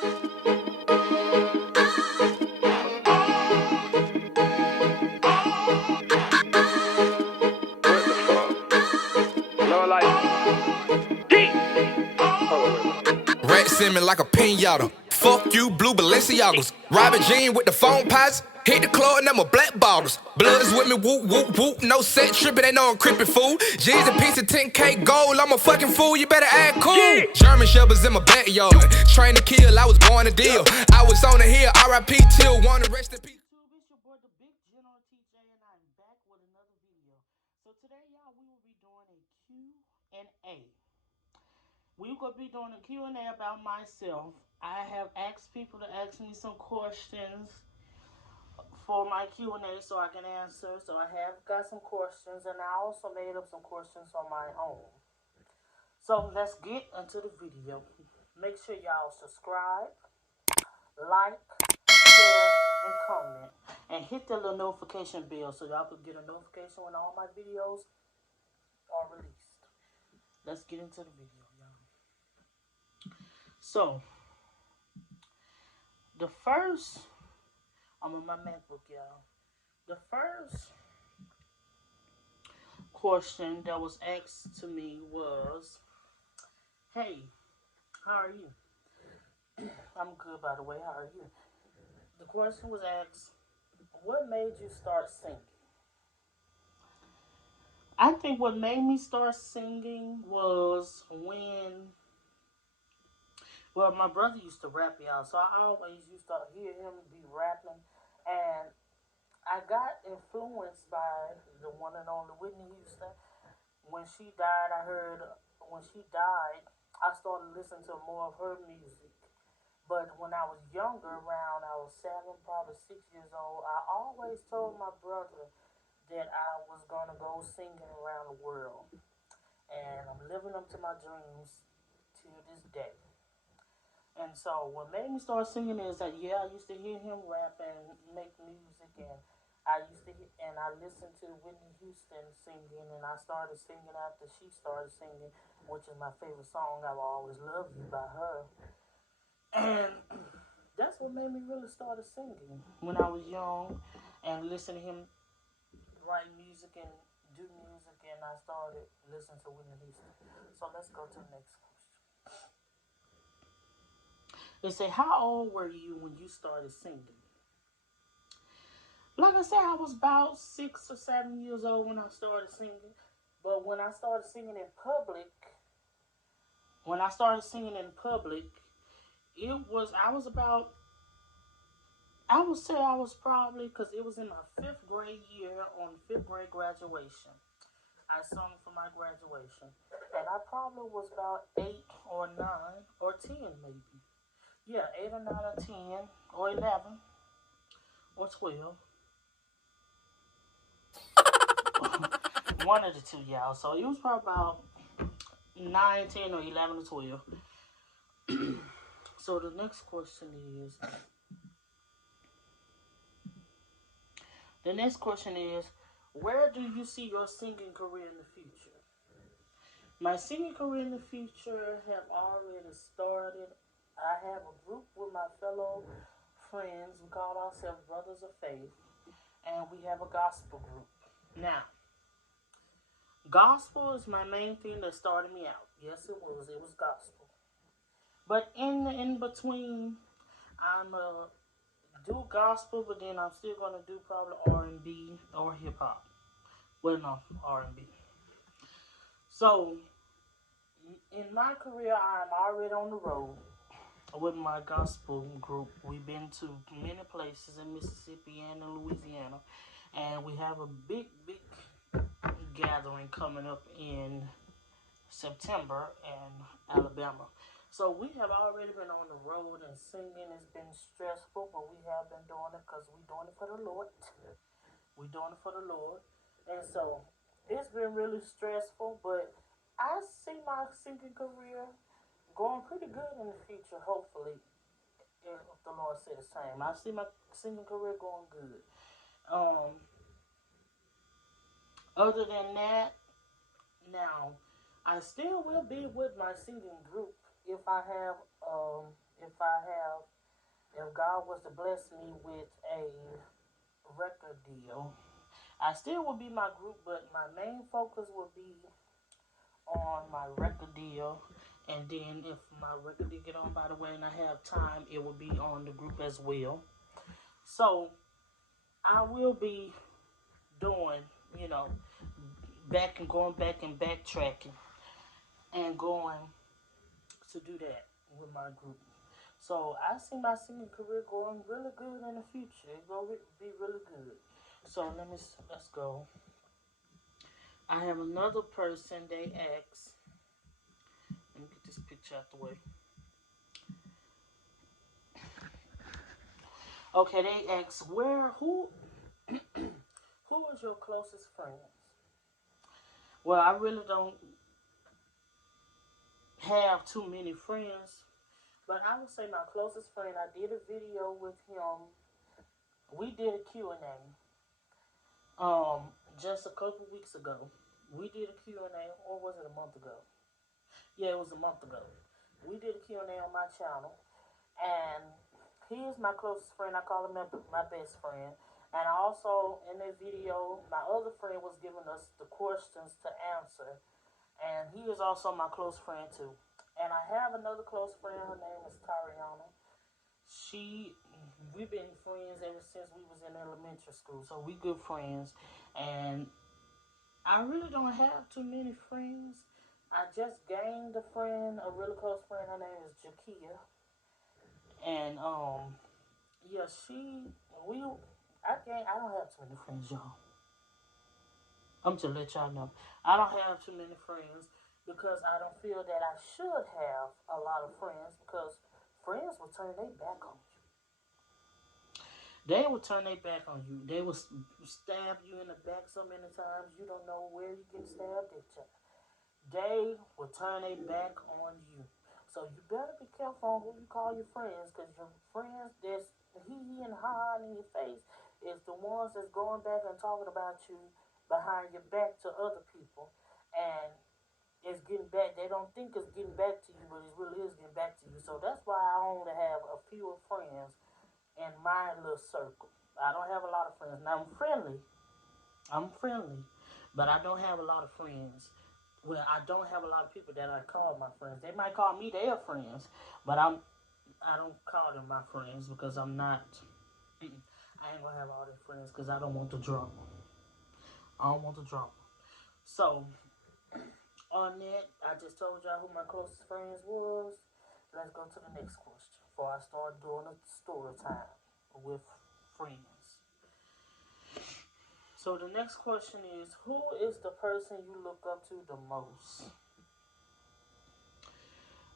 Rat Simmons like a pinata. Fuck you, blue Balenciagas. Robert Jean with the phone pots. Hit the club and them a black bottles. Bloods with me, whoop, whoop, whoop. No set trippin', they know I'm crippin' fool. G's a piece of 10K gold. I'm a fucking fool, you better act cool. Yeah. German Shepherds in my backyard. Train to kill, I was born to deal. I was on the hill, RIP till one rest in peace. It's your boy, the Big General TJ, and I'm back with another video. So today, y'all, we will be doing a Q&A. We will be doing a Q&A about myself. I have asked people to ask me some questions for my Q&A so I can answer. So I have got some questions, and I also made up some questions on my own. So let's get into the video. Make sure y'all subscribe, like, share, and comment. And hit the little notification bell so y'all can get a notification when all my videos are released. Let's get into the video, y'all. So, the first, I'm on my MacBook, y'all. The first question that was asked to me was, hey, how are you? I'm good, by the way. How are you? The question was asked, what made you start singing? I think what made me start singing was when, well, my brother used to rap, y'all, so I always used to hear him be rapping, and I got influenced by the one and only Whitney Houston. When she died, when she died, I started listening to more of her music. But when I was younger, I was 7, probably 6 years old, I always told my brother that I was going to go singing around the world. And I'm living up to my dreams to this day. And so what made me start singing is that, yeah, I used to hear him rap and make music, and I listened to Whitney Houston singing, and I started singing after she started singing, which is my favorite song. I Will Always Love You by her. And that's what made me really start singing when I was young, and listening to him write music and do music, and I started listening to Whitney Houston. So let's go to the next question. They say, how old were you when you started singing? Like I said, I was about 6 or 7 years old when I started singing. But when I started singing in public, I would say I was probably, because it was in my 5th grade year on 5th grade graduation. I sung for my graduation. And I probably was about 8 or 9 or 10 maybe. Yeah, 8 or 9 or 10 or 11 or 12. One of the two, y'all. So it was probably about 9, 10, or 11 or 12. So the next question is, where do you see your singing career in the future? My singing career in the future have already started. I have a group with my fellow friends. We call ourselves Brothers of Faith, and we have a gospel group. Now, gospel is my main thing that started me out. Yes, it was. It was gospel. But in between, I'm do gospel, but then I'm still gonna do probably R&B or hip hop. Well, no, R&B. So in my career, I'm already on the road with my gospel group. We've been to many places in Mississippi and in Louisiana, and we have a big gathering coming up in September in Alabama. So we have already been on the road and singing. It's been stressful, but we have been doing it because we're doing it for the Lord. We're doing it for the Lord. And so it's been really stressful, but I see my singing career going pretty good in the future, hopefully, if the Lord says the same. I see my singing career going good. Other than that, now, I still will be with my singing group if I have if God was to bless me with a record deal, I still would be my group, but my main focus would be on my record deal. And then if my record deal get on by the way and I have time, it will be on the group as well. So I will be doing, you know, going back and backtracking and going to do that with my group. So I see my singing career going really good in the future. It's gonna be really good. So let's go. I have another person. They ask. Let me get this picture out the way. Okay, they ask who is your closest friends? Well, I really don't have too many friends, but I would say my closest friend. I did a video with him. We did a Q&A. Just a couple weeks ago. We did a Q&A, or was it a month ago? Yeah, it was a month ago. We did a Q&A on my channel, and he is my closest friend. I call him my best friend. And also, in that video, my other friend was giving us the questions to answer, and he is also my close friend too. And I have another close friend. Her name is Tariana. We've been friends ever since we was in elementary school, so we good friends. And I really don't have too many friends. I just gained a friend, a really close friend. Her name is Jakia. And yeah, I don't have too many friends, y'all. I'm to let y'all know. I don't have too many friends because I don't feel that I should have a lot of friends, because friends will turn their back on you. They will turn their back on you. They will stab you in the back so many times you don't know where you get stabbed at. They will turn their back on you. So you better be careful on who you call your friends, because your friends that's he and ha in your face is the ones that's going back and talking about you behind your back to other people. And it's getting back. They don't think it's getting back to you, but it really is getting back to you. So that's why I only have a few friends in my little circle. I don't have a lot of friends. Now I'm friendly, but I don't have a lot of friends. Well, I don't have a lot of people that I call my friends. They might call me their friends, but I don't call them my friends because I'm not. I ain't gonna have all their friends because I don't want the drama. I don't want the drama. So on that, I just told y'all who my closest friends was. Let's go to the next question before I start doing a story time with friends. So the next question is, who is the person you look up to the most?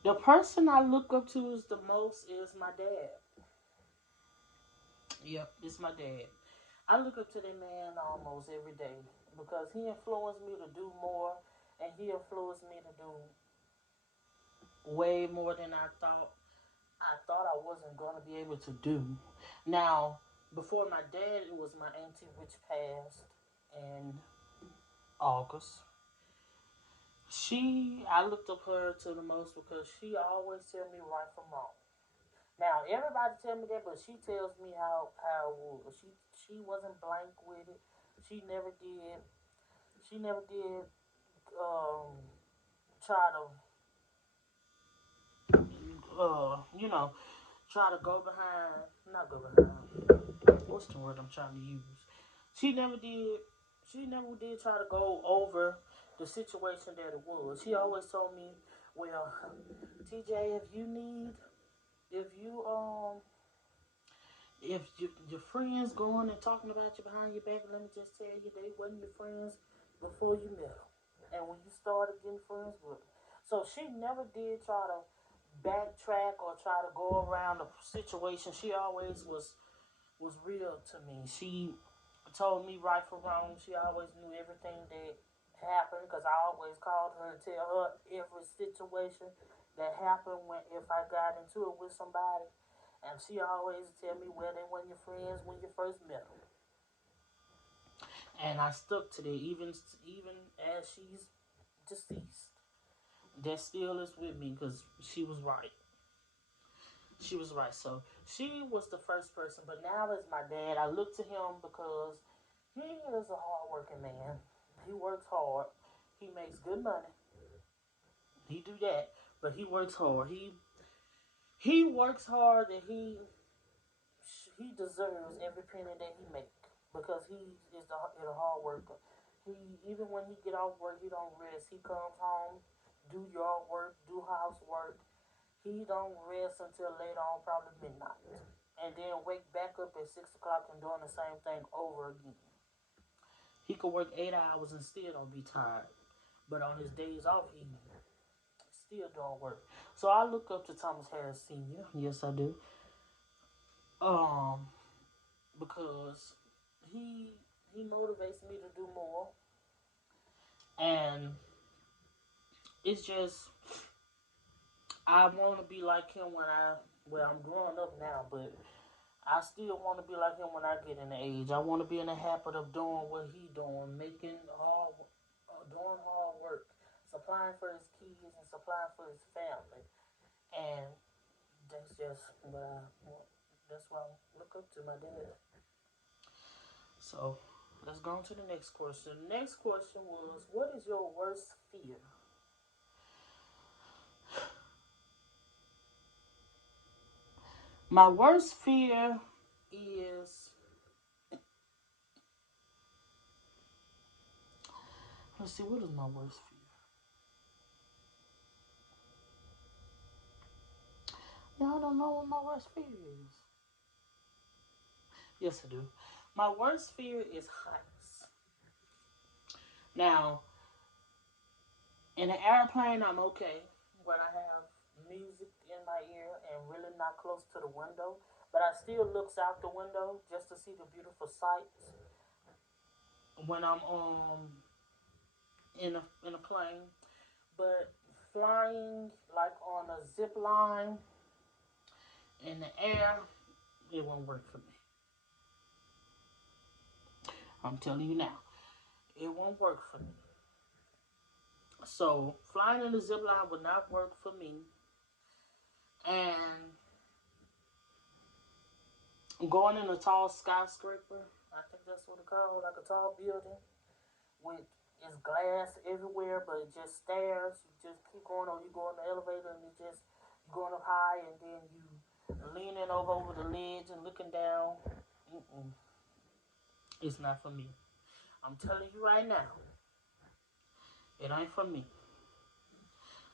The person I look up to is the most is my dad. Yep, it's my dad. I look up to that man almost every day because he influenced me to do more, and he influenced me to do way more than I thought. I thought I wasn't going to be able to do. Now, before my dad, it was my auntie, which passed in August. I looked up her to the most because she always tell me right from wrong. Now everybody tell me that, but she tells me how it was. She wasn't blank with it. She never did. She never did try to you know, try to go behind. Not go behind. What's the word I'm trying to use? She never did. She never did try to go over the situation that it was. She always told me, "Well, TJ, if you if your friends going and talking about you behind your back, let me just tell you, they wasn't your friends before you met them, and when you started getting friends with them." So she never did try to backtrack or try to go around the situation. She always was real to me. She told me right from wrong. She always knew everything that happened because I always called her and tell her every situation that happened when if I got into it with somebody. And she always tell me, well, they weren't your friends when you first met them. And I stuck to that, even as she's deceased. That still is with me because she was right. She was right. So she was the first person, but now it's my dad. I look to him because he is a hard-working man. He works hard. He makes good money. He do that, but he works hard. He works hard, and he deserves every penny that he makes because he is a hard worker. He even when he get off work, he don't rest. He comes home, do yard work, do housework. He don't rest until later on, probably midnight, and then wake back up at 6 o'clock and doing the same thing over again. He could work 8 hours and still don't be tired, but on his days off, he still doing work. So I look up to Thomas Harris Sr. Yes, I do. Um, because he he motivates me to do more, and it's just I want to be like him I'm growing up now, but I still want to be like him when I get in the age. I want to be in the habit of doing what he doing, doing hard work, supplying for his kids and supplying for his family, and that's just what I want. That's why I look up to my dad. So let's go on to the next question. The next question was, what is your worst fear? My worst fear is, let's see, what is my worst fear? Yeah, I don't know what my worst fear is. Yes, I do. My worst fear is heights. Now, in an airplane, I'm okay when I have music in my ear and really not close to the window. But I still looks out the window just to see the beautiful sights when I'm in a plane. But flying like on a zip line in the air, it won't work for me. I'm telling you now, it won't work for me. So flying in a zip line would not work for me. And going in a tall skyscraper, I think that's what it's called, like a tall building with it's glass everywhere, but it just stairs. You just keep going, or you go in the elevator and you going up high, and then you leaning over the ledge and looking down. Mm-mm. It's not for me. I'm telling you right now, it ain't for me.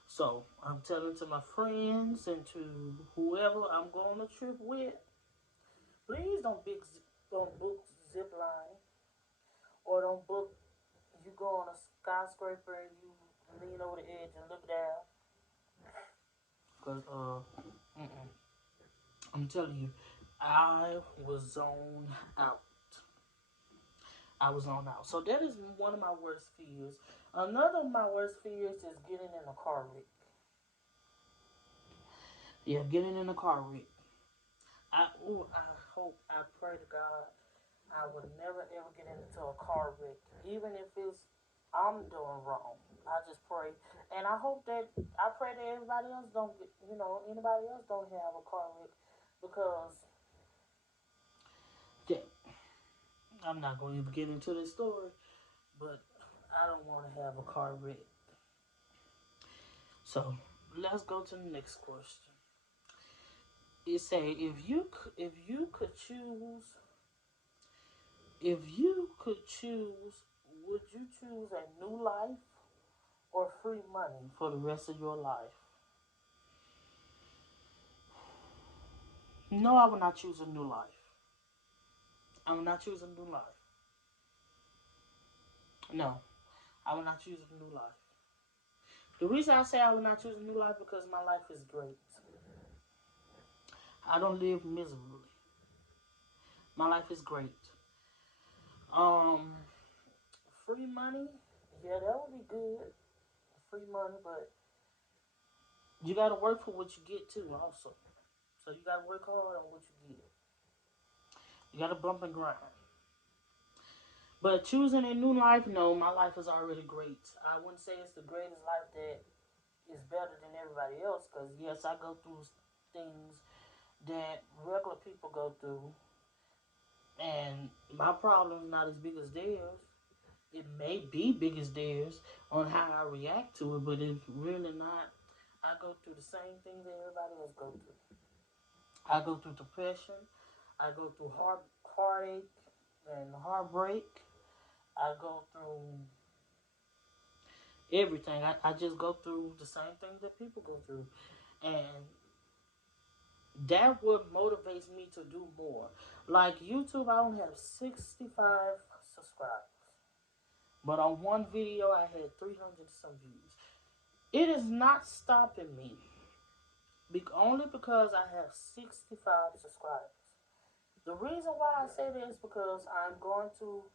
So I'm telling to my friends and to whoever I'm going on a trip with, please don't book zip line or don't book. You go on a skyscraper and you lean over the edge and look down. Cause I'm telling you, I was zoned out. I was zoned out. So that is one of my worst fears. Another of my worst fears is getting in a car wreck. Yeah, getting in a car wreck. I hope, I pray to God, I would never ever get into a car wreck, even if it's I'm doing wrong. I just pray, and I pray that everybody else don't get, anybody else don't have a car wreck, because yeah, I'm not going to get into this story, but I don't want to have a car wreck. So let's go to the next question. It say if you could choose, would you choose a new life or free money for the rest of your life? No, I will not choose a new life. I will not choose a new life. No, I will not choose a new life. The reason I say I will not choose a new life because my life is great. I don't live miserably. My life is great. Um, Free money, yeah, that would be good. Free money, but you gotta work for what you get too, also. So you gotta work hard on what you get. You gotta bump and grind. But choosing a new life, no, my life is already great. I wouldn't say it's the greatest life that is better than everybody else, because yes, I go through things that regular people go through, and my problem is not as big as theirs. It may be big as theirs on how I react to it, but it's really not. I go through the same things that everybody else go through. I go through depression. I go through heartache and heartbreak. I go through everything. I just go through the same things that people go through. And that what motivates me to do more. Like YouTube, I only have 65 subscribers. But on one video, I had 300 some views. It is not stopping me. Only because I have 65 subscribers. The reason why I say that is because I'm going to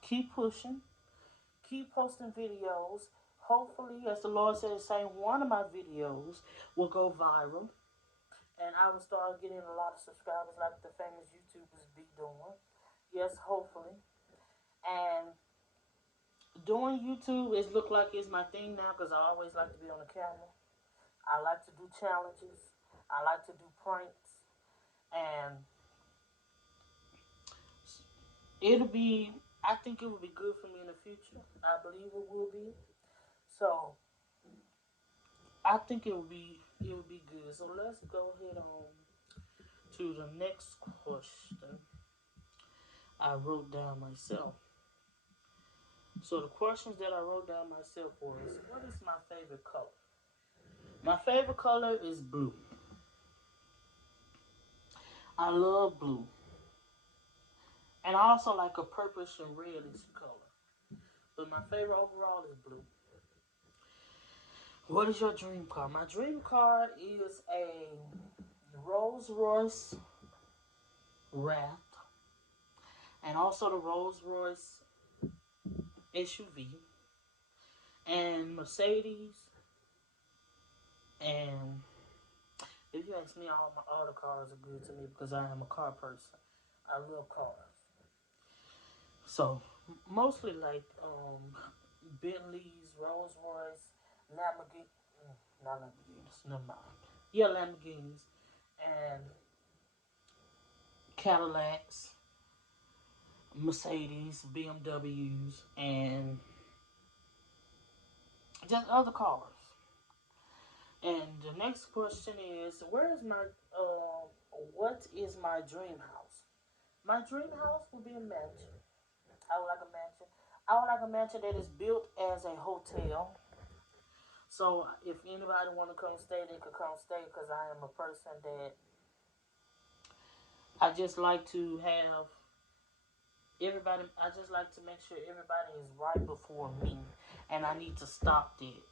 keep pushing, keep posting videos. Hopefully, as the Lord said, saying one of my videos will go viral. And I will start getting a lot of subscribers like the famous YouTubers be doing. Yes, hopefully. And doing YouTube is look like it's my thing now because I always like to be on the camera. I like to do challenges. I like to do pranks. And I think it would be good for me in the future. I believe it will be. So I think it would be good. So let's go ahead on to the next question I wrote down myself. So the questions that I wrote down myself was, what is my favorite color? My favorite color is blue. I love blue. And I also like a purplish and reddish color. But my favorite overall is blue. What is your dream car? My dream car is a Rolls Royce Wrath. And also the Rolls Royce SUV. And Mercedes. And if you ask me, all the cars are good to me because I am a car person. I love cars. So mostly like Bentleys, Rolls Royce, Lamborghini, not Lamborghinis, never mind. Yeah, Lamborghinis and Cadillacs, Mercedes, BMWs, and just other cars. And the next question is, what is my dream house? My dream house would be a mansion. I would like a mansion. I would like a mansion that is built as a hotel. So if anybody want to come stay, they could come stay because I am a person that I just like to have everybody. I just like to make sure everybody is right before me, and I need to stop that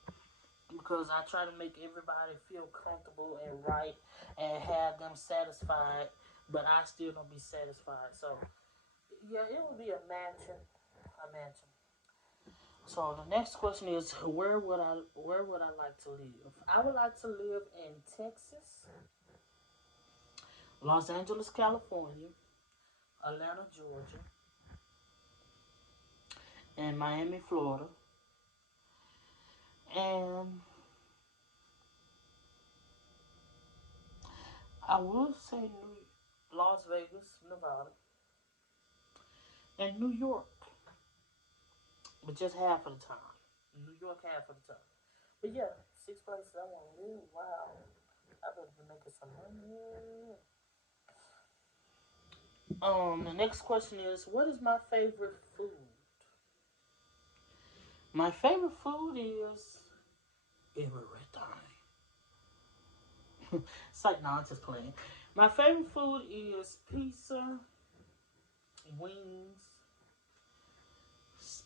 because I try to make everybody feel comfortable and right and have them satisfied, but I still don't be satisfied. So yeah, it would be a mansion. A mansion. So the next question is, where would I like to live? I would like to live in Texas, Los Angeles, California, Atlanta, Georgia, and Miami, Florida, and I would say Las Vegas, Nevada, and New York, but just half of the time. New York half of the time. But yeah, 6 places I want to live. Wow, I better be making some money. The next question is, what is my favorite food? My favorite food is everything. It's like, no, I'm just playing. My favorite food is pizza, wings,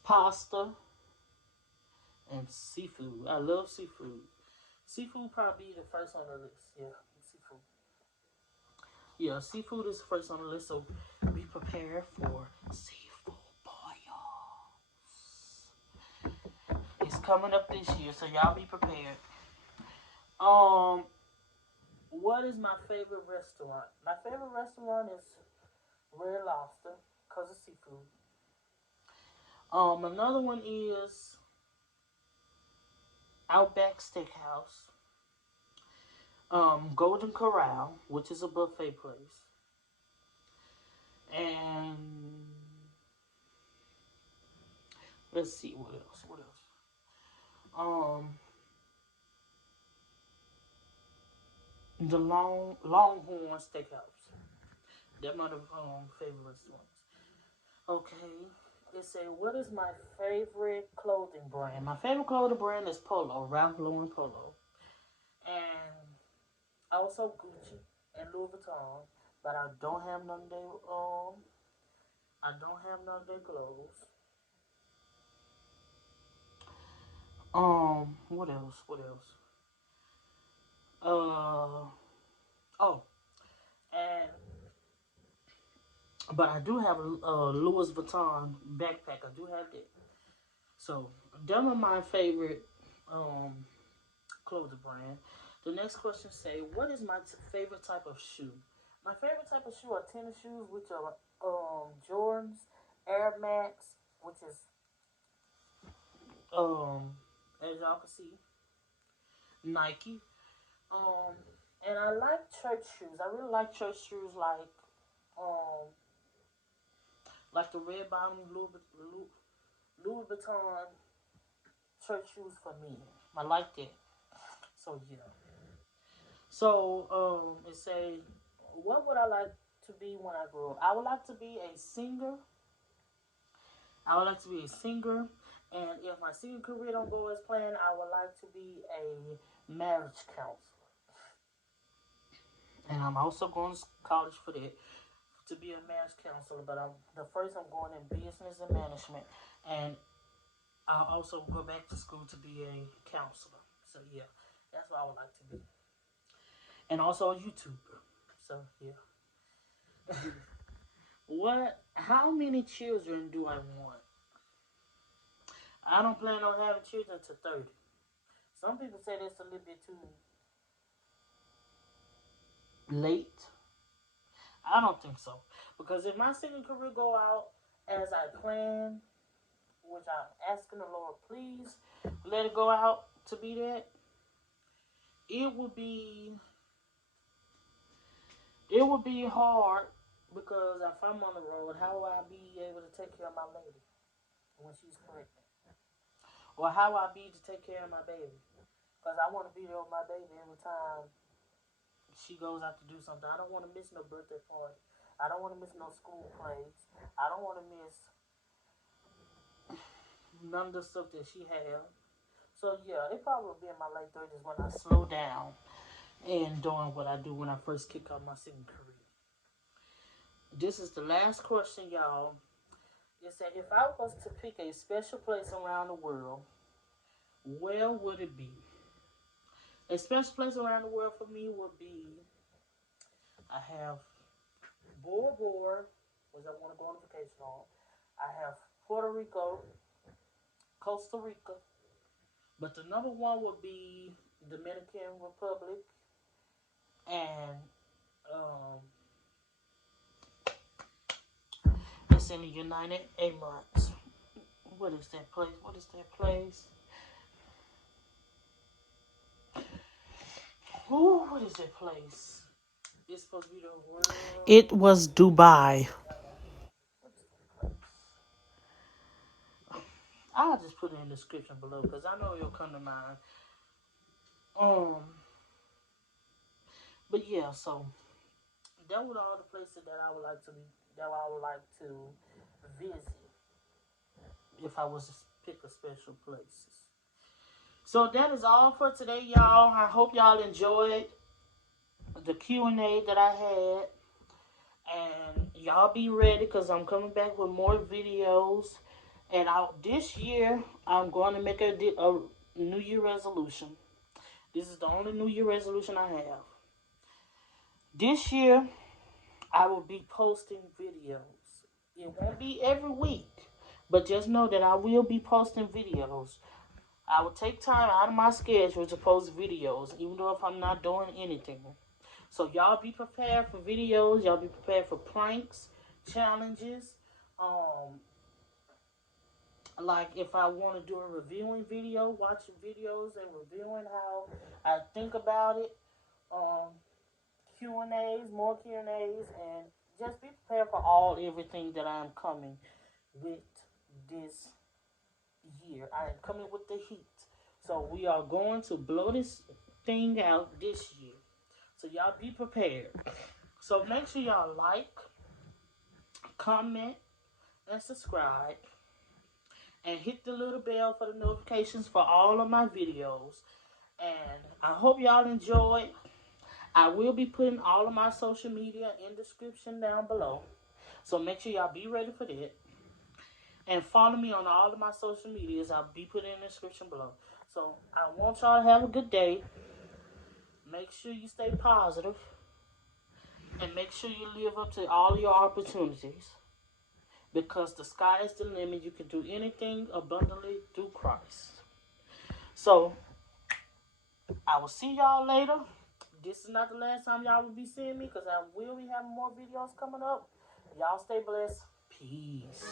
pasta, and seafood. I love seafood. Seafood probably the first on the list. Yeah, seafood. Yeah, seafood is first on the list, so be prepared for seafood boils. It's coming up this year, so y'all be prepared. Um, what is my favorite restaurant? My favorite restaurant is Red Lobster, cause of seafood. Another one is Outback Steakhouse. Golden Corral, which is a buffet place, and let's see what else. What else? The Longhorn Steakhouse. They're my favorite restaurants. Okay. It say, what is my favorite clothing brand? My favorite clothing brand is Polo, Ralph Lauren Polo, and also Gucci and Louis Vuitton. But I don't have none of their clothes. What else? What else? Oh, and but I do have a Louis Vuitton backpack. I do have that. So them are my favorite clothing brand. The next question say, what is my favorite type of shoe? My favorite type of shoe are tennis shoes, which are Jordans, Air Max, which is as y'all can see, Nike. Um, and I like church shoes. I really like church shoes um like the red bottom Louis Vuitton church shoes for me. I like that. So yeah. So it say, what would I like to be when I grow up? I would like to be a singer. I would like to be a singer, and if my singing career don't go as planned, I would like to be a marriage counselor. And I'm also going to college for that, to be a marriage counselor. But I'm going in business and management, and I'll also go back to school to be a counselor. So yeah, that's what I would like to be, and also a YouTuber. So yeah. What? How many children do I want? I don't plan on having children until 30. Some people say that's a little bit too late. I don't think so. Because if my singing career go out as I plan, which I'm asking the Lord, please let it go out to be that, it would be hard, because if I'm on the road, how will I be able to take care of my lady when she's pregnant? Or how will I be to take care of my baby? Because I want to be there with my baby every time she goes out to do something. I don't want to miss no birthday party. I don't want to miss no school plays. I don't want to miss none of the stuff that she has. So yeah, it probably will be in my late 30s when I slow down and doing what I do when I first kick off my singing career. This is the last question, y'all. It said, if I was to pick a special place around the world, where would it be? A special place around the world for me would be, I have Bora Bora, which I want to go on vacation on. I have Puerto Rico, Costa Rica, but the number one would be Dominican Republic and um, it's in the United Emirates. What is that place? What is that place? Ooh, what is that place? It's supposed to be the world. It was Dubai. I'll just put it in the description below because I know it'll come to mind. Um, but yeah, so that were all the places that I would like to be, that I would like to visit if I was to pick a special places. So that is all for today, y'all. I hope y'all enjoyed the Q&A that I had. And y'all be ready because I'm coming back with more videos. And this year, I'm going to make a New Year resolution. This is the only New Year resolution I have. This year, I will be posting videos. It won't be every week, but just know that I will be posting videos. I will take time out of my schedule to post videos, even though if I'm not doing anything. So y'all be prepared for videos. Y'all be prepared for pranks, challenges. Like if I want to do a reviewing video, watching videos and reviewing how I think about it, Q&As, more Q&As, and just be prepared for everything that I'm coming with this year. I am coming with the heat. So we are going to blow this thing out this year. So y'all be prepared. So make sure y'all like, comment, and subscribe. And hit the little bell for the notifications for all of my videos. And I hope y'all enjoy. I will be putting all of my social media in the description down below. So make sure y'all be ready for that. And follow me on all of my social medias. I'll be putting in the description below. So I want y'all to have a good day. Make sure you stay positive. And make sure you live up to all your opportunities. Because the sky is the limit. You can do anything abundantly through Christ. So I will see y'all later. This is not the last time y'all will be seeing me, because I will be having more videos coming up. Y'all stay blessed. Peace.